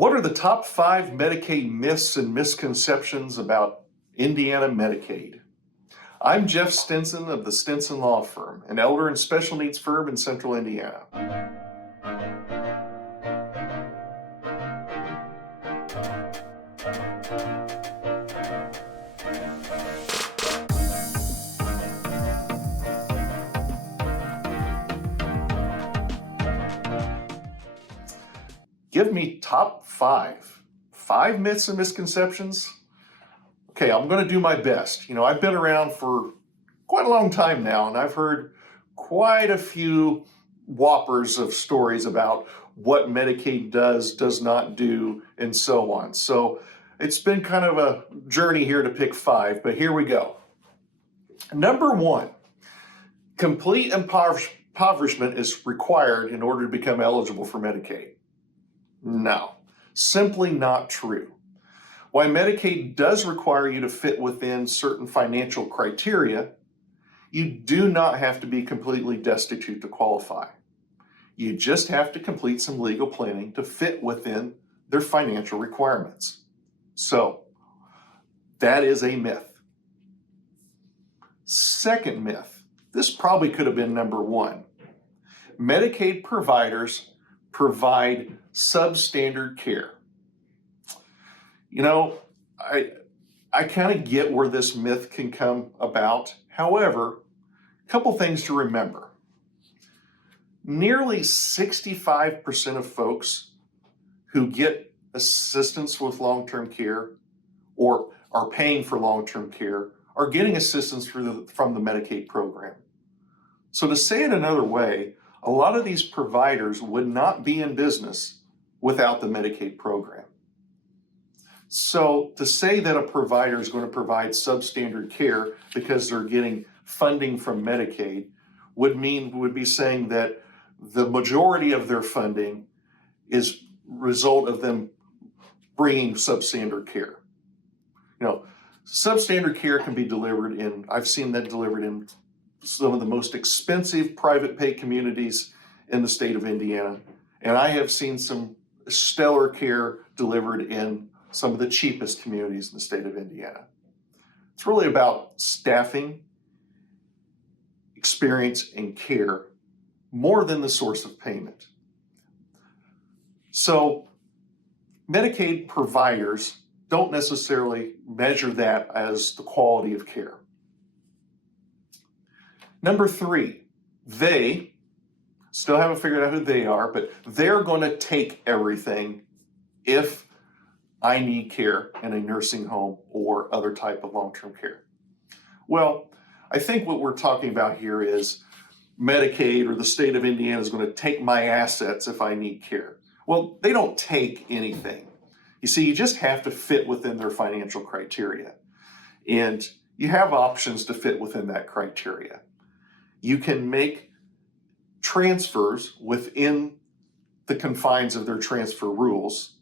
What are the top 5 Medicaid myths and misconceptions about Indiana Medicaid? I'm Jeff Stinson of the Stinson Law Firm, an elder and special needs firm in central Indiana. Give me top 5. 5 myths and misconceptions? Okay, I'm going to do my best. I've been around for quite a long time now, and I've heard quite a few whoppers of stories about what Medicaid does not do, and so on. So it's been kind of a journey here to pick 5, but here we go. Number 1, complete impoverishment is required in order to become eligible for Medicaid. No, simply not true. While Medicaid does require you to fit within certain financial criteria, you do not have to be completely destitute to qualify. You just have to complete some legal planning to fit within their financial requirements. So, that is a myth. Second myth, this probably could have been number 1. Medicaid providers provide substandard care. I kind of get where this myth can come about. However, a couple things to remember. Nearly 65% of folks who get assistance with long-term care or are paying for long-term care are getting assistance from the Medicaid program. So to say it another way, a lot of these providers would not be in business without the Medicaid program. So to say that a provider is going to provide substandard care because they're getting funding from Medicaid would be saying that the majority of their funding is result of them bringing substandard care. Substandard care can be delivered I've seen that delivered in some of the most expensive private pay communities in the state of Indiana. And I have seen some stellar care delivered in some of the cheapest communities in the state of Indiana. It's really about staffing, experience, and care more than the source of payment. So Medicaid providers don't necessarily measure that as the quality of care. Number 3, they still haven't figured out who they are, but they're going to take everything if I need care in a nursing home or other type of long-term care. Well, I think what we're talking about here is Medicaid or the state of Indiana is going to take my assets if I need care. Well, they don't take anything. You see, you just have to fit within their financial criteria. And you have options to fit within that criteria. You can make transfers within the confines of their transfer rules.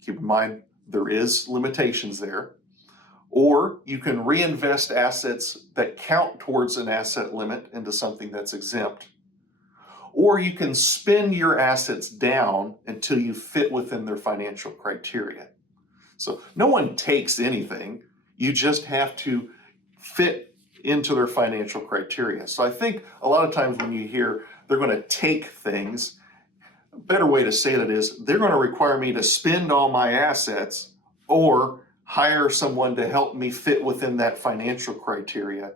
Keep in mind, there is limitations there. Or you can reinvest assets that count towards an asset limit into something that's exempt. Or you can spend your assets down until you fit within their financial criteria. So no one takes anything. You just have to fit into their financial criteria. So I think a lot of times when you hear they're going to take things, a better way to say that is they're going to require me to spend all my assets or hire someone to help me fit within that financial criteria.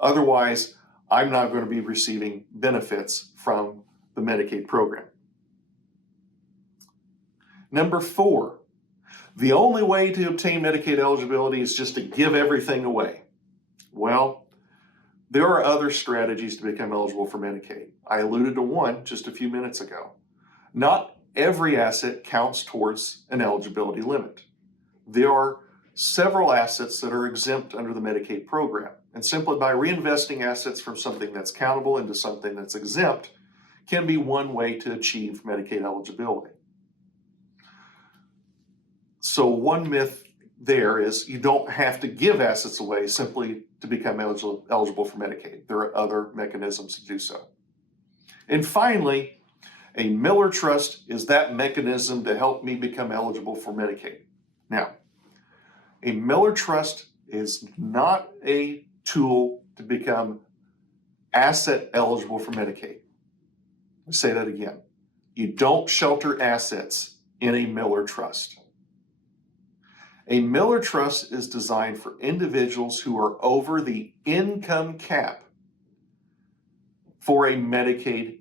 Otherwise, I'm not going to be receiving benefits from the Medicaid program. Number 4, the only way to obtain Medicaid eligibility is just to give everything away. Well, there are other strategies to become eligible for Medicaid. I alluded to one just a few minutes ago. Not every asset counts towards an eligibility limit. There are several assets that are exempt under the Medicaid program, and simply by reinvesting assets from something that's countable into something that's exempt can be one way to achieve Medicaid eligibility. So one myth there is you don't have to give assets away simply to become eligible for Medicaid. There are other mechanisms to do so. And finally, A Miller Trust is that mechanism to help me become eligible for Medicaid. Now, a Miller Trust is not a tool to become asset eligible for Medicaid. Let me say that again. You don't shelter assets in a Miller Trust. A Miller Trust is designed for individuals who are over the income cap for a Medicaid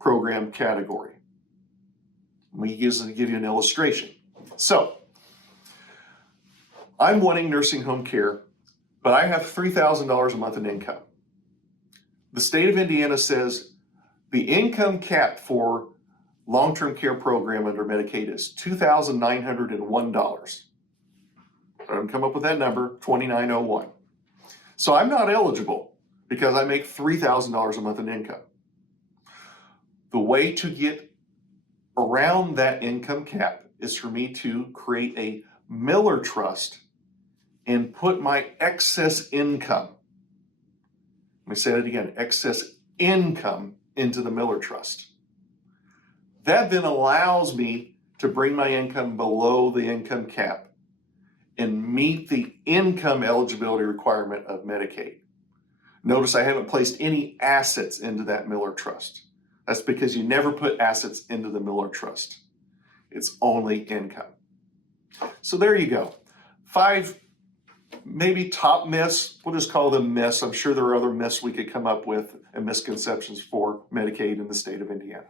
program category. Let me give you an illustration. So, I'm wanting nursing home care, but I have $3,000 a month in income. The state of Indiana says the income cap for long-term care program under Medicaid is $2,901. I can come up with that number, 2901. So I'm not eligible because I make $3,000 a month in income. The way to get around that income cap is for me to create a Miller Trust and put my excess income, let me say that again, excess income into the Miller Trust. That then allows me to bring my income below the income cap and meet the income eligibility requirement of Medicaid. Notice I haven't placed any assets into that Miller Trust. That's because you never put assets into the Miller Trust. It's only income. So there you go. 5 maybe top myths. We'll just call them myths. I'm sure there are other myths we could come up with and misconceptions for Medicaid in the state of Indiana.